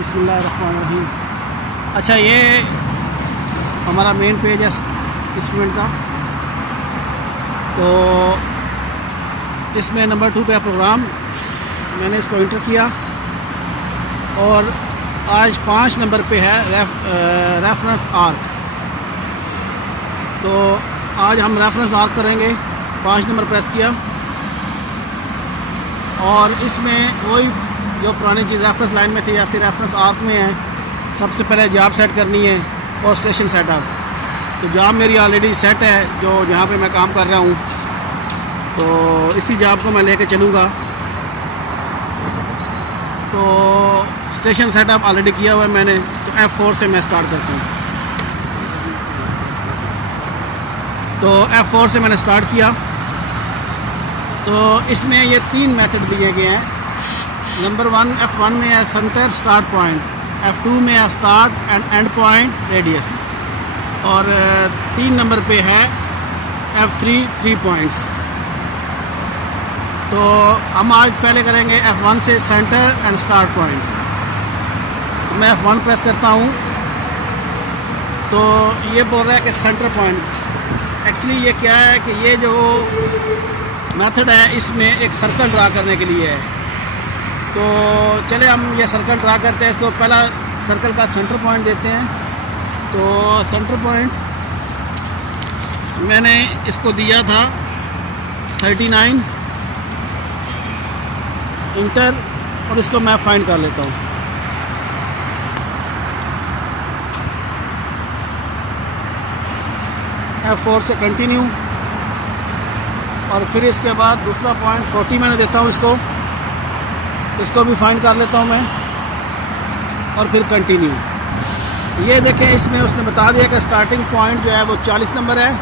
बिस्मिल्लाहिर्रहमानिर्रहीम। अच्छा, ये हमारा मेन पेज है स्टूडेंट का। तो इसमें नंबर 2 पे है प्रोग्राम। मैंने इसको इंटर किया और आज 5 नंबर पे है रेफरेंस आर्क। तो आज हम रेफरेंस आर्क करेंगे। 5 नंबर प्रेस किया और इसमें वही जो पुरानी चीज़ रेफरेंस लाइन में थी ऐसी रेफरेंस आर्क में है। सबसे पहले जॉब सेट करनी है और स्टेशन सेटअप। तो जॉब मेरी ऑलरेडी सेट है जो जहाँ पे मैं काम कर रहा हूँ, तो इसी जॉब को मैं लेके चलूँगा। तो स्टेशन सेटअप ऑलरेडी किया हुआ है मैंने, तो F4 से मैं स्टार्ट करता हूँ। तो F4 से मैंने स्टार्ट किया। तो इसमें ये 3 मेथड दिए गए हैं। नंबर 1 F1 में है सेंटर स्टार्ट पॉइंट, F2 में है start and and point radius, और 3 नंबर पे है F3 3 पॉइंट्स। तो हम आज पहले करेंगे F1 से सेंटर एंड स्टार्ट पॉइंट। तो मैं F1 प्रेस करता हूँ तो ये बोल रहा है कि सेंटर पॉइंट। एक्चुअली ये क्या है कि ये जो मेथड है इसमें एक सर्कल ड्रा करने के लिए है। तो चले हम ये सर्कल ड्रा करते हैं। इसको पहला सर्कल का सेंटर पॉइंट देते हैं। तो सेंटर पॉइंट मैंने इसको दिया था 39 इंटर, और इसको मैं फाइंड कर लेता हूँ। F4 से कंटिन्यू, और फिर इसके बाद दूसरा पॉइंट 40 मैंने देता हूँ इसको भी फाइंड कर लेता हूँ मैं, और फिर कंटिन्यू। ये देखें, इसमें उसने बता दिया कि स्टार्टिंग पॉइंट जो है वो 40 नंबर है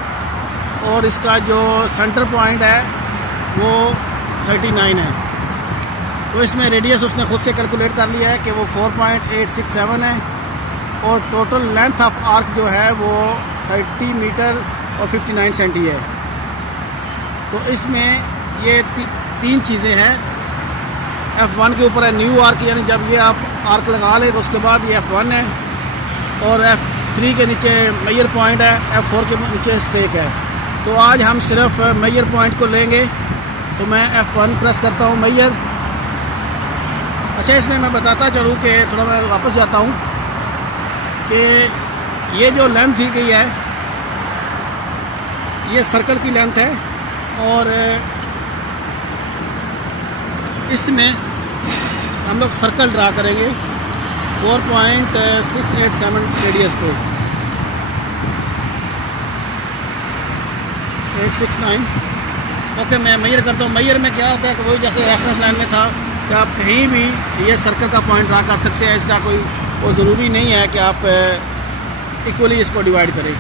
और इसका जो सेंटर पॉइंट है वो 39 है। तो इसमें रेडियस उसने खुद से कैलकुलेट कर लिया है कि वो 4.867 है, और टोटल लेंथ ऑफ आर्क जो है वो 30 मीटर और 59 सेंटी है। तो इसमें ये 3 चीज़ें हैं। F1 के ऊपर है न्यू आर्क, यानी जब ये आप आर्क लगा लें तो उसके बाद ये F1 है, और F3 के नीचे मेजर पॉइंट है, F4 के नीचे स्टेक है। तो आज हम सिर्फ मेजर पॉइंट को लेंगे। तो मैं F1 प्रेस करता हूँ मेजर। अच्छा, इसमें मैं बताता चलूँ कि थोड़ा मैं वापस जाता हूँ कि ये जो लेंथ दी गई है ये सर्कल की लेंथ है, और इसमें हम लोग सर्कल ड्रा करेंगे 4.687 रेडियस पे। 869। ओके, मैं मेजर करता हूँ। मेजर में क्या होता है कि वही जैसे रेफरेंस लाइन में था कि आप कहीं भी ये सर्कल का पॉइंट ड्रा कर सकते हैं। इसका कोई वो ज़रूरी नहीं है कि आप इक्वली इसको डिवाइड करें।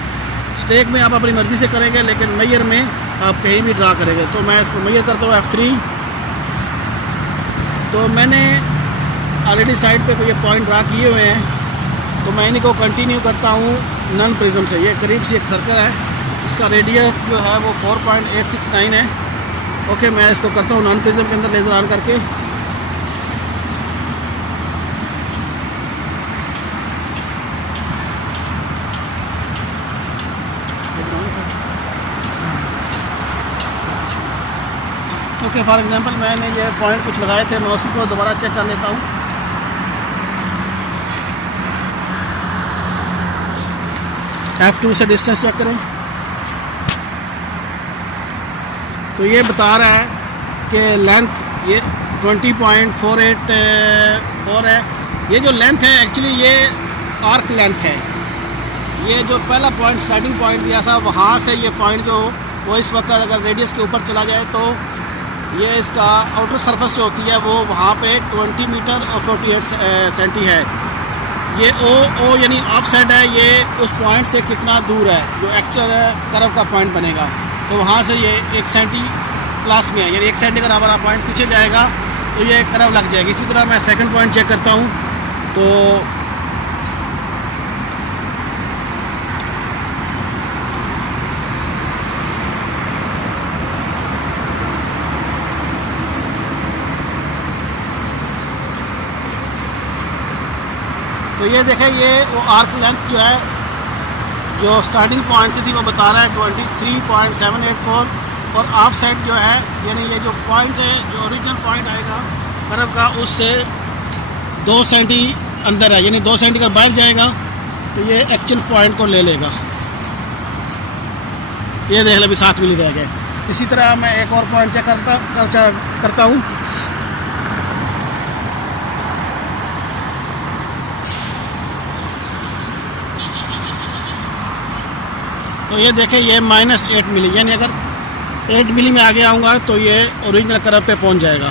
स्टेक में आप अपनी मर्ज़ी से करेंगे, लेकिन मेजर में आप कहीं भी ड्रा करेंगे। तो मैं इसको मेजर करता हूँ F3। तो मैंने ऑलरेडी साइड पे ये पॉइंट ड्रा किए हुए हैं, तो मैं इन्हीं को कंटिन्यू करता हूँ नॉन प्रिज्म से। ये करीब से एक सर्कल है, इसका रेडियस जो है वो 4.869 है। ओके, मैं इसको करता हूँ नॉन प्रिज्म के अंदर लेज़र ऑन करके। ओके, फॉर एग्जांपल मैंने ये पॉइंट कुछ लगाए थे, मैं उसी को दोबारा चेक कर लेता हूँ। F2 से डिस्टेंस चेक करें तो ये बता रहा है कि लेंथ ये 20.484 है। ये जो लेंथ है एक्चुअली ये आर्क लेंथ है। ये जो पहला पॉइंट स्टार्टिंग पॉइंट दिया था वहाँ से ये पॉइंट जो वो इस वक्त अगर रेडियस के ऊपर चला जाए तो ये इसका आउटर सरफेस जो होती है वो वहाँ पे 20 मीटर और 48 सेंटी है। ये ओ यानी ऑफ साइड है, ये उस पॉइंट से कितना दूर है जो एक्चुअल कर्व का पॉइंट बनेगा। तो वहाँ से ये 1 सेंटी क्लास में है, यानी 1 सेंटी का हमारा पॉइंट पीछे जाएगा तो ये कर्व लग जाएगी। इसी तरह मैं सेकंड पॉइंट चेक करता हूँ। तो तो ये देखें, ये वो आर्क लेंथ जो है, जो स्टार्टिंग पॉइंट से थी वो बता रहा है 23.784, और ऑफ साइड जो है, यानी ये जो पॉइंट है, जो ओरिजिनल पॉइंट आएगा कर्व का, उससे 2 सेंटी अंदर है, यानी 2 सेंटी का बाहर जाएगा तो ये एक्चुअल पॉइंट को ले लेगा। ये देख ले, अभी 7 मिली रह गए। इसी तरह मैं एक और पॉइंट चेक करता हूँ। तो ये देखें, ये -8 मिली, यानी अगर 8 मिली में आगे आऊँगा तो ये ओरिजिनल कर्व पे पहुँच जाएगा।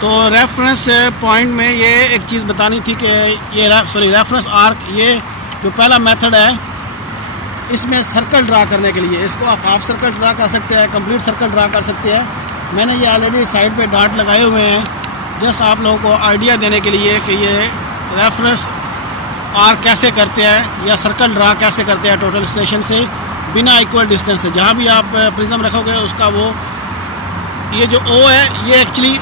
तो रेफरेंस पॉइंट में ये एक चीज़ बतानी थी कि ये रेफरेंस आर्क, ये जो पहला मेथड है, इसमें सर्कल ड्रा करने के लिए इसको आप हाफ सर्कल ड्रा कर सकते हैं, कंप्लीट सर्कल ड्रा कर सकते हैं। मैंने ये ऑलरेडी साइड पे डॉट लगाए हुए हैं, जस्ट आप लोगों को आइडिया देने के लिए कि ये रेफरेंस आर्क कैसे करते हैं या सर्कल ड्रा कैसे करते हैं टोटल स्टेशन से बिना इक्वल डिस्टेंस से। जहाँ भी आप प्रिज्म रखोगे उसका वो, ये जो ओ है ये एक्चुअली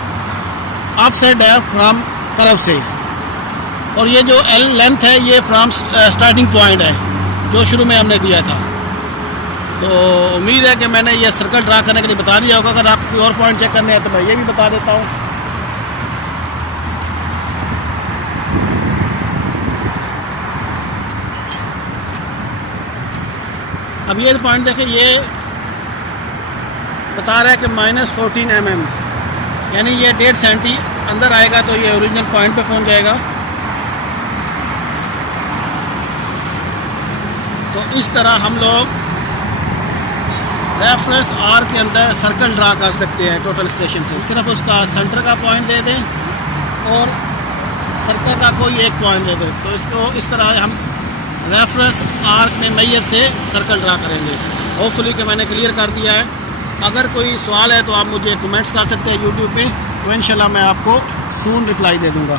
ऑफ साइड है फ्रॉम कर्व से, और ये जो एल लेंथ है ये फ्रॉम स्टार्टिंग पॉइंट है जो शुरू में हमने दिया था। तो उम्मीद है कि मैंने ये सर्कल ड्रा करने के लिए बता दिया होगा। अगर आप कोई और पॉइंट चेक करने हैं तो मैं ये भी बता देता हूँ। अब ये पॉइंट देखें, ये बता रहा है कि -14 mm, यानी ये 1.5 सेंटी अंदर आएगा तो ये ओरिजिनल पॉइंट पे पहुंच जाएगा। तो इस तरह हम लोग रेफरेंस आर के अंदर सर्कल ड्रा कर सकते हैं टोटल स्टेशन से। सिर्फ उसका सेंटर का पॉइंट दे दें और सर्कल का कोई एक पॉइंट दे दें, तो इसको इस तरह हम रेफरेंस आर्क में मेजर से सर्कल ड्रा करेंगे। होपफुली कि मैंने क्लियर कर दिया है। अगर कोई सवाल है तो आप मुझे कमेंट्स कर सकते हैं यूट्यूब पे, तो इंशाल्लाह मैं आपको सून रिप्लाई दे दूँगा।